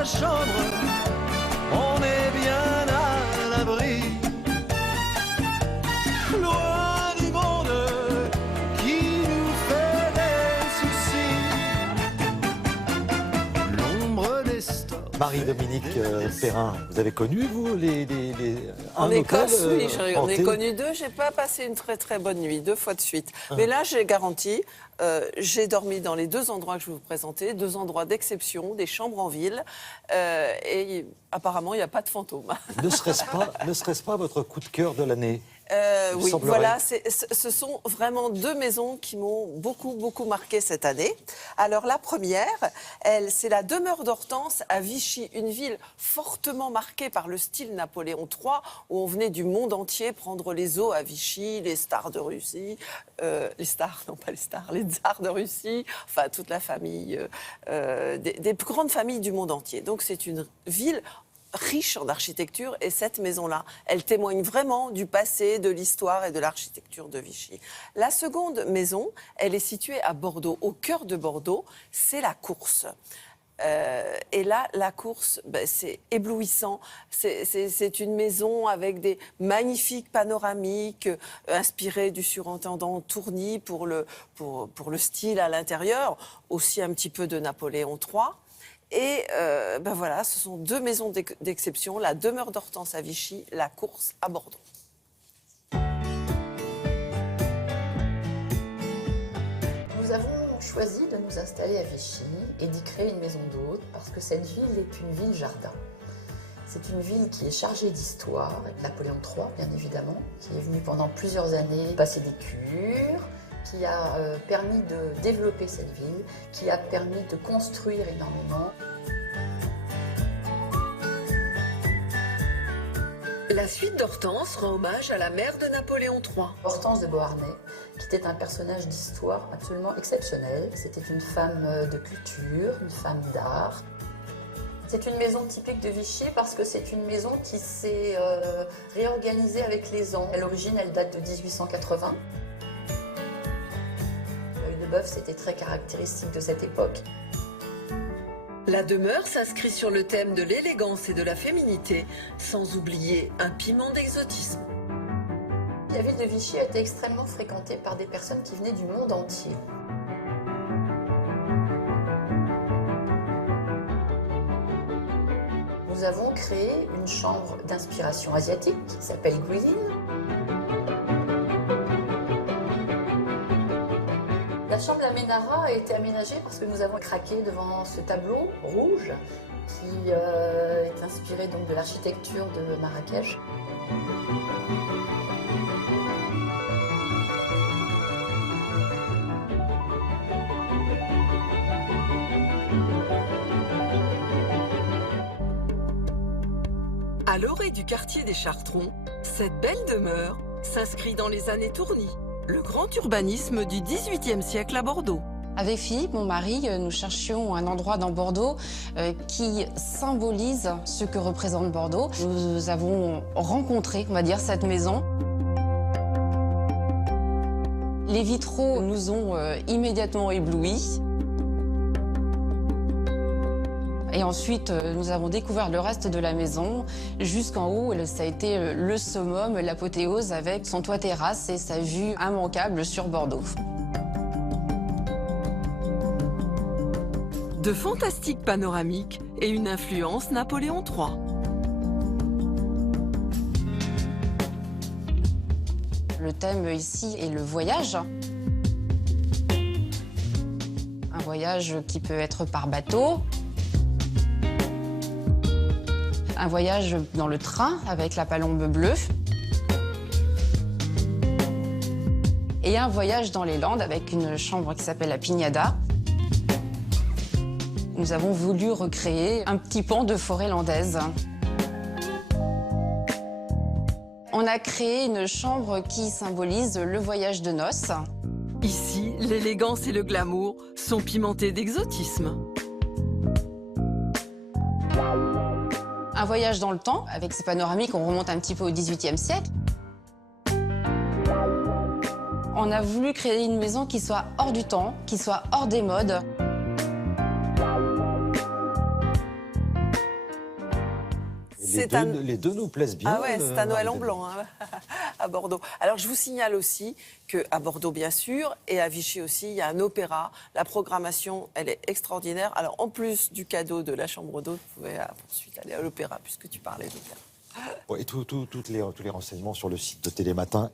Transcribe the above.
ta chambre, on est bien à l'abri. Loin du monde qui nous fait des soucis. L'ombre des stores. Marie-Dominique Perrin, vous avez connu, vous, En un Écosse, hôtel, oui, j'en ai hanté connu 2. J'ai pas passé une très très bonne nuit, 2 fois de suite. Mais là, j'ai garanti, j'ai dormi dans les 2 endroits que je vais vous présenter, 2 endroits d'exception, des chambres en ville. Et apparemment, il n'y a pas de fantômes. Ne serait-ce pas votre coup de cœur de l'année? Oui, semblerait. voilà, ce sont vraiment 2 maisons qui m'ont beaucoup marqué cette année. Alors la première, c'est la demeure d'Hortense à Vichy, une ville fortement marquée par le style Napoléon III, où on venait du monde entier prendre les eaux à Vichy, les stars de Russie, les tsars de Russie, enfin toute la famille, des plus grandes familles du monde entier. Donc c'est une ville riche en architecture, et cette maison-là, elle témoigne vraiment du passé, de l'histoire et de l'architecture de Vichy. La seconde maison, elle est située à Bordeaux, au cœur de Bordeaux, c'est la Course. Et là, la Course, c'est éblouissant. C'est une maison avec des magnifiques panoramiques inspirés du surintendant Tourny pour le style à l'intérieur, aussi un petit peu de Napoléon III. Et voilà, ce sont 2 maisons d'exception, la demeure d'Hortense à Vichy, la Course à Bordeaux. Nous avons choisi de nous installer à Vichy et d'y créer une maison d'hôte parce que cette ville est une ville jardin. C'est une ville qui est chargée d'histoire, avec Napoléon III bien évidemment, qui est venu pendant plusieurs années passer des cures, qui a permis de développer cette ville, qui a permis de construire énormément. La suite d'Hortense rend hommage à la mère de Napoléon III. Hortense de Beauharnais, qui était un personnage d'histoire absolument exceptionnel. C'était une femme de culture, une femme d'art. C'est une maison typique de Vichy parce que c'est une maison qui s'est réorganisée avec les ans. À l'origine, elle date de 1880. L'œil de bœuf, c'était très caractéristique de cette époque. La demeure s'inscrit sur le thème de l'élégance et de la féminité, sans oublier un piment d'exotisme. La ville de Vichy a été extrêmement fréquentée par des personnes qui venaient du monde entier. Nous avons créé une chambre d'inspiration asiatique qui s'appelle Green. La chambre La Ménara a été aménagée parce que nous avons craqué devant ce tableau rouge qui est inspiré donc de l'architecture de Marrakech. À l'orée du quartier des Chartrons, cette belle demeure s'inscrit dans les années Tourny, le grand urbanisme du XVIIIe siècle à Bordeaux. Avec Philippe, mon mari, nous cherchions un endroit dans Bordeaux qui symbolise ce que représente Bordeaux. Nous avons rencontré, on va dire, cette maison. Les vitraux nous ont immédiatement éblouis. Et ensuite, nous avons découvert le reste de la maison. Jusqu'en haut, ça a été le summum, l'apothéose avec son toit terrasse et sa vue immanquable sur Bordeaux. De fantastiques panoramiques et une influence Napoléon III. Le thème ici est le voyage. Un voyage qui peut être par bateau. Un voyage dans le train avec la palombe bleue. Et un voyage dans les Landes avec une chambre qui s'appelle la Pignada. Nous avons voulu recréer un petit pan de forêt landaise. On a créé une chambre qui symbolise le voyage de noces. Ici, l'élégance et le glamour sont pimentés d'exotisme. Un voyage dans le temps, avec ces panoramiques, on remonte un petit peu au XVIIIe siècle. On a voulu créer une maison qui soit hors du temps, qui soit hors des modes. les deux nous plaisent bien. Ah ouais, c'est un Noël en Marie-Hélène. blanc hein, à Bordeaux. Alors je vous signale aussi qu'à Bordeaux bien sûr et à Vichy aussi, il y a un opéra. La programmation, elle est extraordinaire. Alors en plus du cadeau de la chambre d'hôte, vous pouvez ensuite aller à l'opéra puisque tu parlais d'opéra. Bon, et tous les renseignements sur le site de Télématin.